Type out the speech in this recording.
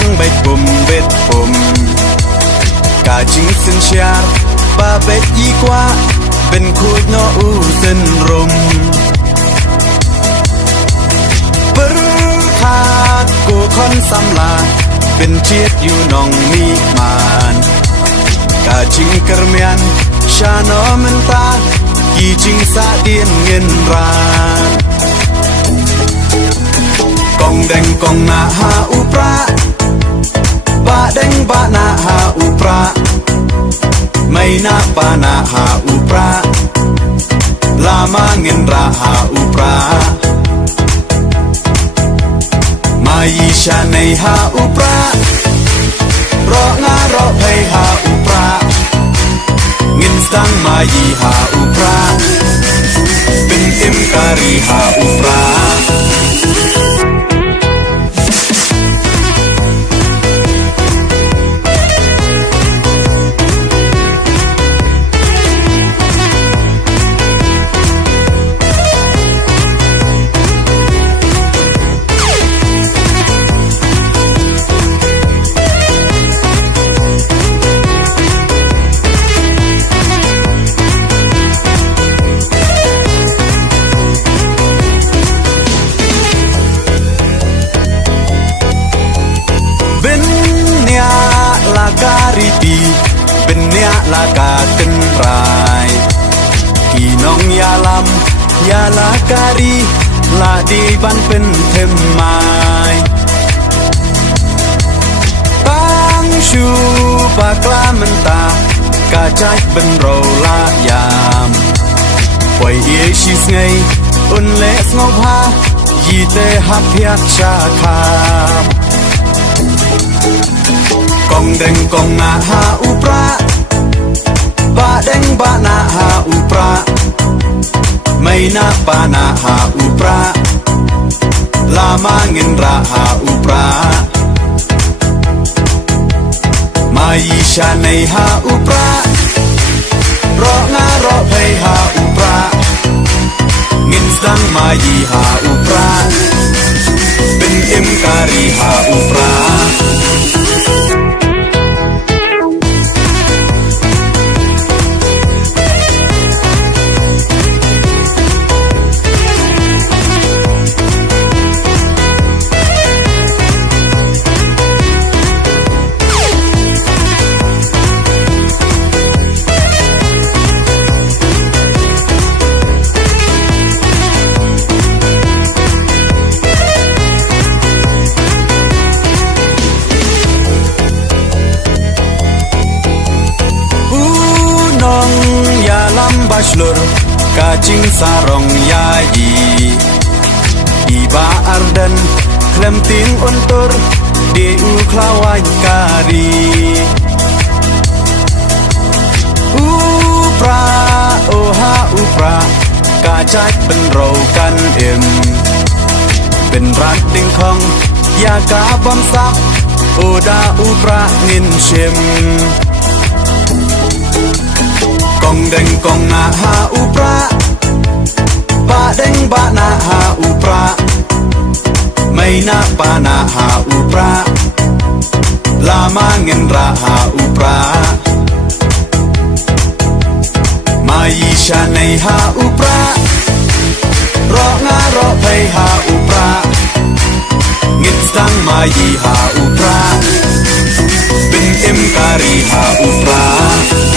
sang bait bum bet bum cả chính sinh chia ba bait y qua bên khuôn nó u dân rum bır khátกูคนสำลาเป็นเชียดอยู่นองมีมานกาจิงกระเมียนชาโนมันตากีจิงสาเดียนเงินรานกองแดงกองนาหาอุปราบะแดงบะนาหาอุปราไม่นาปานาหาอุปราลามาเงินราหาอุปรามายีชาในหาอุปรารองารอเพหาอุปราเงินสังมายีหาอุปราเป็นเอ็มการีหาอุปราkariti benya laka tenrai kinong yalam yala kari la di ban pen themai bang shu bakla menta ka chai ben ro la yam poi ye shis ngai un le ngop ha yi te hap pyak cha kham kong đeng kong na ha upra ba đeng ba na ha upra mai na pa na ha upra lama ngin ra ha upra mai sha nei ha upra ro nga ro phei ha upra ngin sang mai ha upra bin im kari ha upra Bachelor kacing sarong yayi iba ardan klemting untur di uklawan kari upra oha upra kacak penrokan em penrat dingkong ya ka bamsak oda upra ngin shem kong đeng kong na ha upra ba đeng ba na ha upra mai na pa na ha upra lama ngin ra ha upra mai sha nei ha upra ro nga ro phei ha upra ngin sang mai ha upra bin im kari ha upra